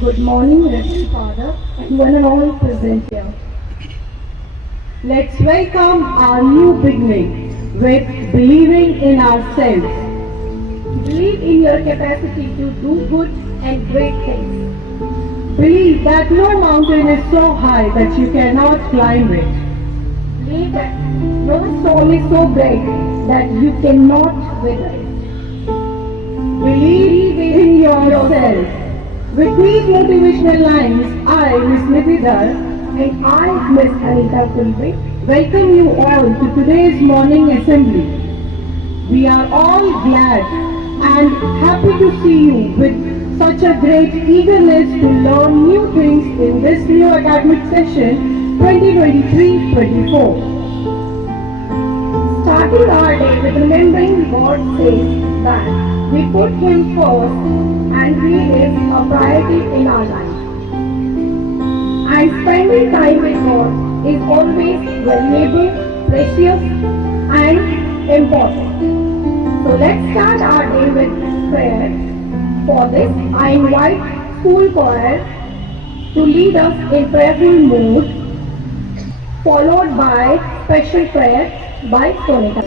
Good morning, Reverend Father, and one and all present here. Let's welcome our new beginning with believing in ourselves. Believe in your capacity to do good and great things. Believe that no mountain is so high that you cannot climb it. Believe that no storm is so great that you cannot weather it. Believe in yourself. With these motivational lines, I, Miss Nidhidhar, and I, Miss Anita Kulbe, welcome you all to today's morning assembly. We are all glad and happy to see you with such a great eagerness to learn new things in this new academic session 2023-24. Starting our day with remembering God says that we put Him first and He is a priority in our life. And spending time with God is always valuable, precious and important. So let's start our day with prayer. For this, I invite school choir to lead us in prayerful mood, followed by special prayer by Sonita.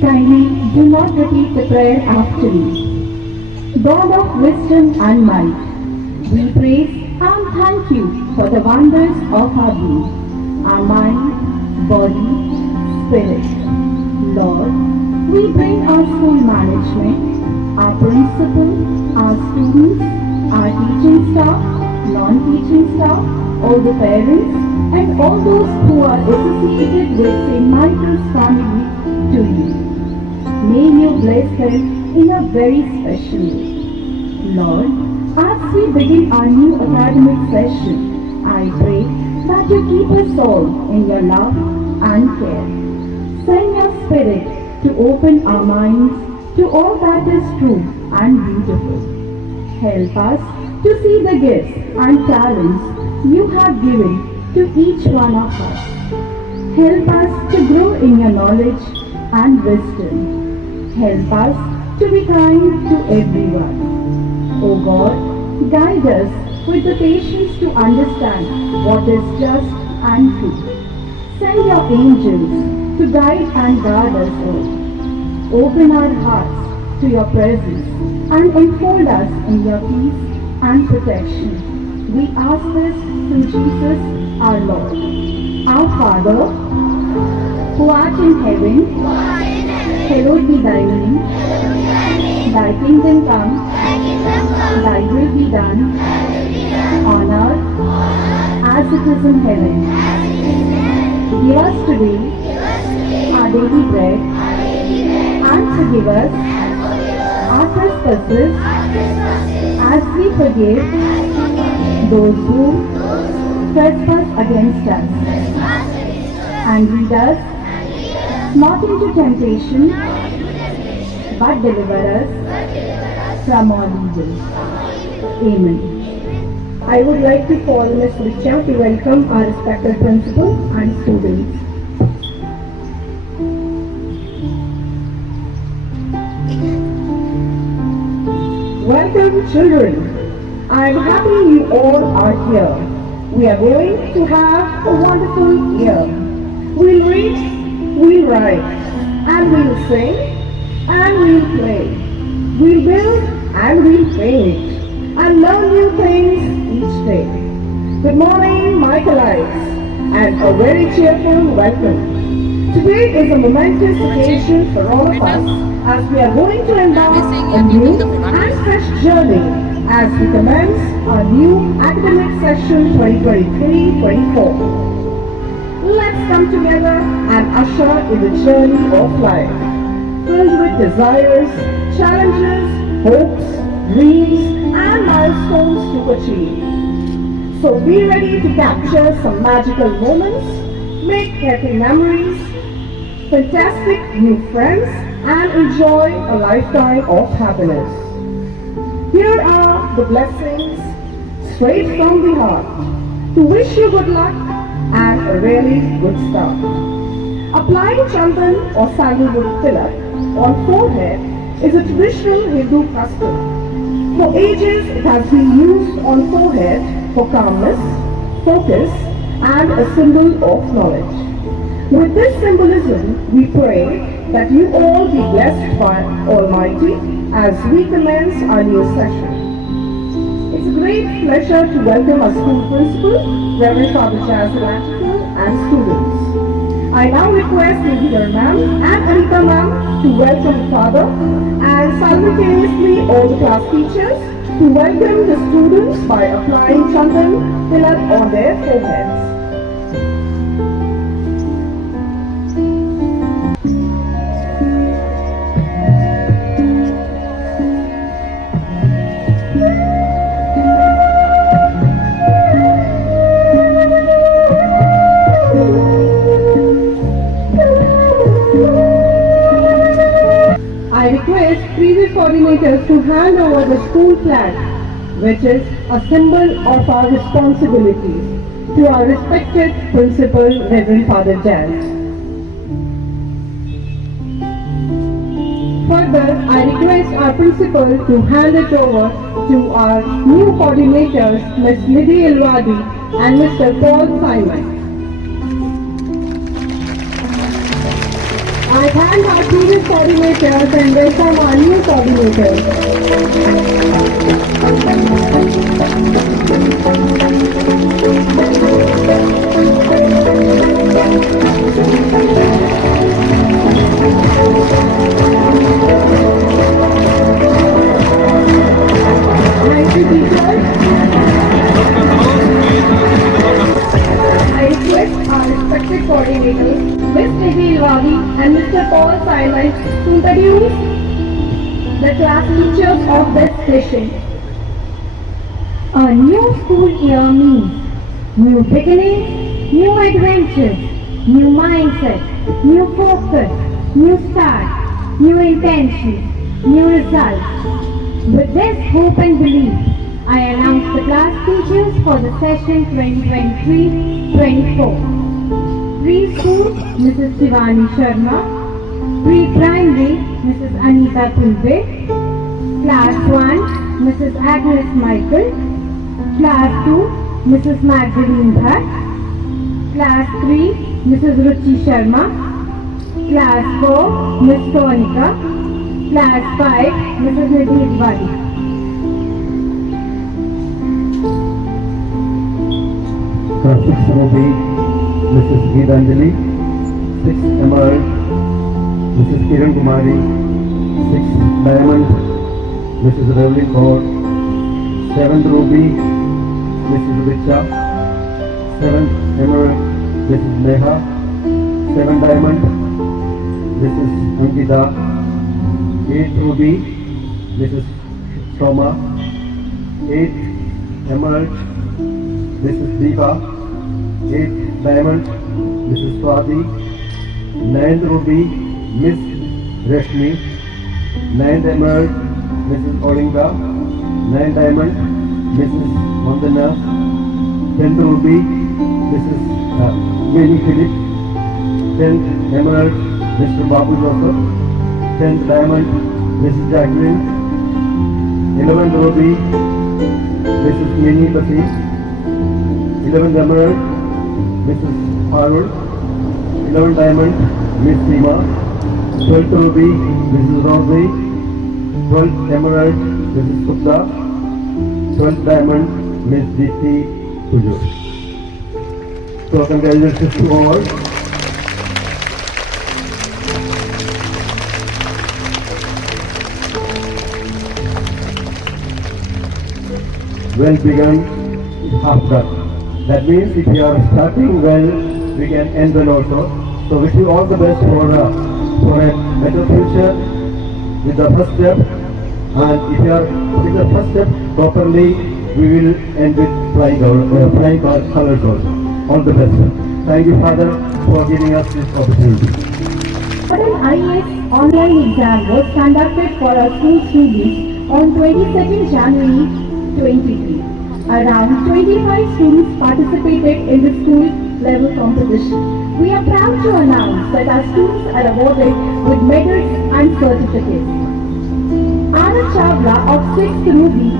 Kindly do not repeat the prayer after me. God of wisdom and might, we praise and thank you for the wonders of our being, our mind, body, spirit. Lord, we bring our school management, our principal, our students, our teaching staff, non-teaching staff, all the parents, and all those who are associated with St. Michael's family to you. May you bless them in a very special way. Lord, as we begin our new academic session, I pray that you keep us all in your love and care. Send your Spirit to open our minds to all that is true and beautiful. Help us to see the gifts and talents you have given to each one of us. Help us to grow in your knowledge and wisdom. Help us to be kind to everyone. O God, guide us with the patience to understand what is just and true. Send your angels to guide and guard us all. Open our hearts to your presence and enfold us in your peace and protection. We ask this through Jesus our Lord. Our Father, who art in heaven, hallowed be thy name. Thy kingdom come, thy will be done on earth as it is in heaven. Give us today our daily bread and forgive us our trespasses as we forgive those who trespass against us. And lead us not into temptation, but deliver us from all evil. Amen. I would like to call Ms. Richa to welcome our respected principal and students. Welcome children. I am happy you all are here. We are going to have a wonderful year. We'll read, we'll write, and we'll sing, and we'll play. We'll build and we'll paint, and learn new things each day. Good morning, my colleagues, and a very cheerful welcome. Today is a momentous occasion for all of us as we are going to embark on a new and fresh journey as we commence our new academic session 2023-24. Let's come together and usher in the journey of life, filled with desires, challenges, hopes, dreams, and milestones to achieve. So be ready to capture some magical moments, make happy memories, fantastic new friends, and enjoy a lifetime of happiness. Here are the blessings straight from the heart to wish you good luck and a really good start. Applying chandan or sandalwood tilak on forehead is a traditional Hindu custom. For ages it has been used on forehead for calmness, focus, and a symbol of knowledge. With this symbolism, we pray that you all be blessed by Almighty as we commence our new session. It's a great pleasure to welcome our school principal, Reverend Father Jazzalantical, and students. I now request Nidhar Ma'am and Anita Ma'am to welcome the Father and simultaneously all the class teachers to welcome the students by applying chandan tilak on their foreheads. I request previous coordinators to hand over the school flag, which is a symbol of our responsibilities, to our respected principal, Reverend Father Jazz. Further, I request our principal to hand it over to our new coordinators, Ms. Nidhi Ilwadi and Mr. Paul Simon. I thank our previous coordinators and welcome our new coordinators. Thank you, teachers. I request our respected coordinators, Ms. Nidhi Ilwadi and Mr. Paul Simon, to introduce the class teachers of this session. A new school year means new beginnings, new adventures, new mindset, new focus, new start, new intentions, new results. With this hope and belief, I announce the class teachers for the session 2023-24. Preschool, Mrs. Shivani Sharma. Pre-primary, Mrs. Anita Pulve. Class 1, Mrs. Agnes Michael. Class 2, Mrs. Magdalene Bhatt. Class 3, Mrs. Ruchi Sharma. Class 4, Ms. Sonika. Class 5, Mrs. Nidhi Wadi. Class 6 Ruby, Mrs. Geetanjali. 6 Emerald, Mrs. Kiran Kumari. 6 Diamond, Mrs. Revlin Kaur. 7th Ruby, Mrs. Richa. 7th Emerald, Mrs. Neha. 7 Diamond, Mrs. Ankita. 8th Ruby, Mrs. Shoma. 8th Emerald, Mrs. Deepa. 8th Diamond, Mrs. Swati. 9th Ruby, Miss Rashmi. 9th Emerald, Mrs. Olinga. 9th Diamond, Mrs. Vandana. 10th Ruby, Mrs. Mary Philip. 10th Emerald, Mr. Babu Joseph. 10th Diamond, Mrs. Jacqueline. 11th Ruby, Mrs. Minnie Basi. 11th Emerald, Mrs. Harold. 11th Diamond, Miss Seema. 12th Ruby, Mrs. Rosie. 12th Emerald, Mrs. Gupta. 12th Diamond, Miss Diti Pujo. So congratulations to all. Well begun, half done. That means if you are starting well, we can end well also. So wish you all the best for a better future with the first step. And if you are with the first step properly, we will end with flying colors also. All the best. Thank you, Father, for giving us this opportunity. Model IAS online exam was conducted for our school students on 22nd January 23. Around 25 students participated in the school level competition. We are proud to announce that our students are awarded with medals and certificates. Anna Chavla of 6th Ruby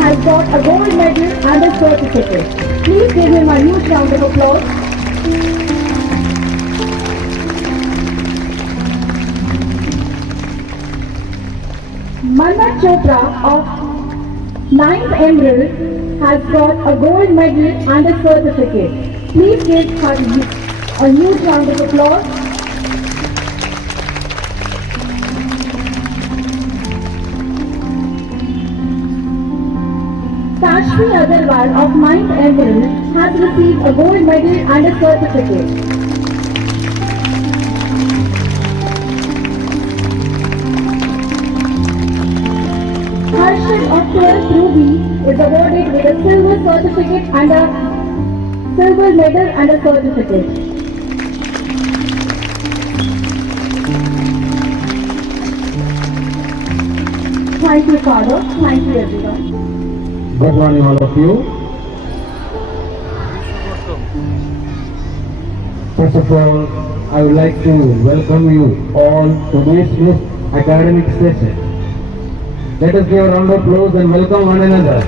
has got a gold medal and a certificate. Please give him a huge round of applause. Manna Chopra of 9th Emerald has got a gold medal and a certificate. Please give her a huge round of applause. Tashmi Agarwal of 9th Emerald has received a gold medal and a certificate. Harshad of 12th Ruby is awarded with a silver certificate and a silver medal and a certificate. Thank you, Father. Thank you, everyone. Good morning, all of you. First of all, I would like to welcome you all to this academic session. Let us give a round of applause and welcome one another.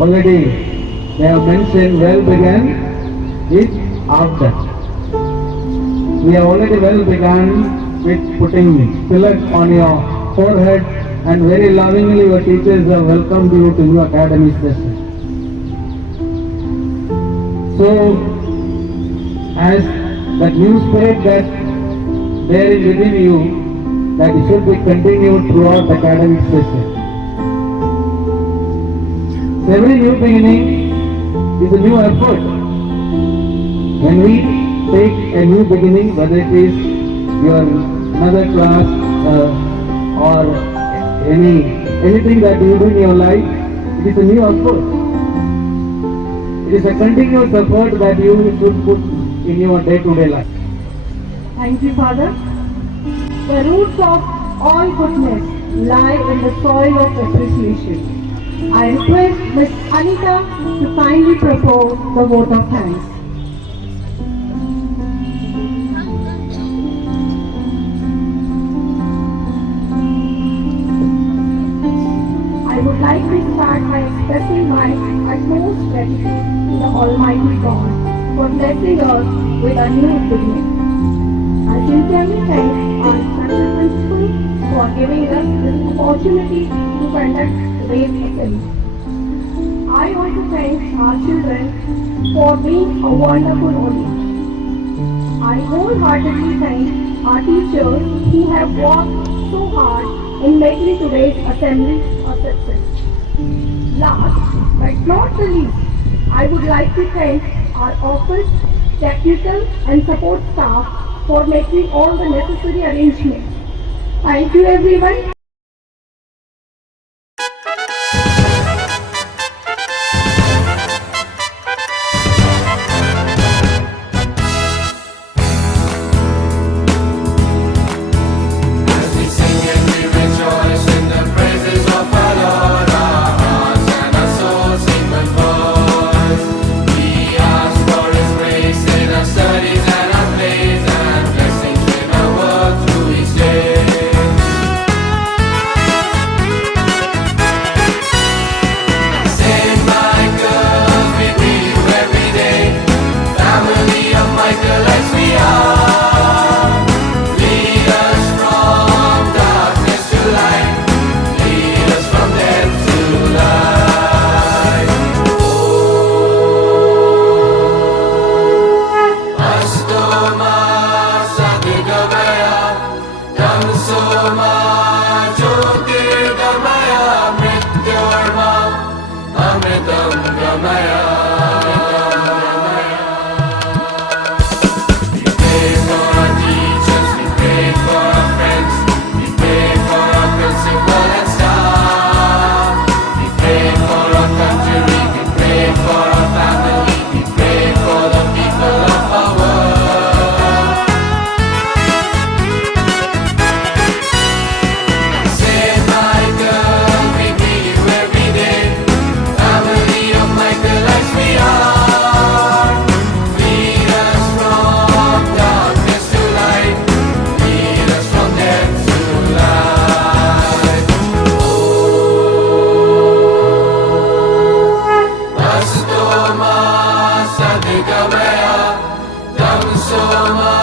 Already they have mentioned well begun is after. We have already well begun with putting fillers on your forehead, and very lovingly your teachers have welcomed you to new academy session. So, as that new spirit that there is within you, that it should be continued throughout the academic session. So every new beginning is a new effort. When we take a new beginning, whether it is your another class or anything that you do in your life, it is a new effort. It is a continuous effort that you should put in your day-to-day life. Thank you, Father. The roots of all goodness lie in the soil of appreciation. I request Ms. Anita to kindly propose the vote of thanks. I would like to start by expressing my utmost gratitude to the Almighty God for blessing us with a new beginning. I sincerely thank our instructor principal for giving us this opportunity to conduct today's assembly. I want to thank our children for being a wonderful audience. I wholeheartedly thank our teachers who have worked so hard in making today's assembly a success. Last but not the least, I would like to thank our office, technical and support staff for making all the necessary arrangements. Thank you everyone. As we sing and we rejoice in the praises of our Lord, our hearts and our souls sing with voice. We ask for His grace in our studies and our plays, and blessings in our work through each day. Saint Michael, we greet you every day. Family of Michael as we are. Lead us from darkness to light. Lead us from death to life. Astoma Sadirgamaya Tamsoma Jyotirgamaya Mrityorma Amritam Gamaya. We pray for our teachers, we pray for our friends, we pray for our principal and staff. We pray for our country, we pray for our family, we pray for the people of our world. Saint Michael, we greet you every day. Family of Michael as we are. Lead us from darkness to light. Lead us from death to life. Astoma Sadirgamaya Tamsoma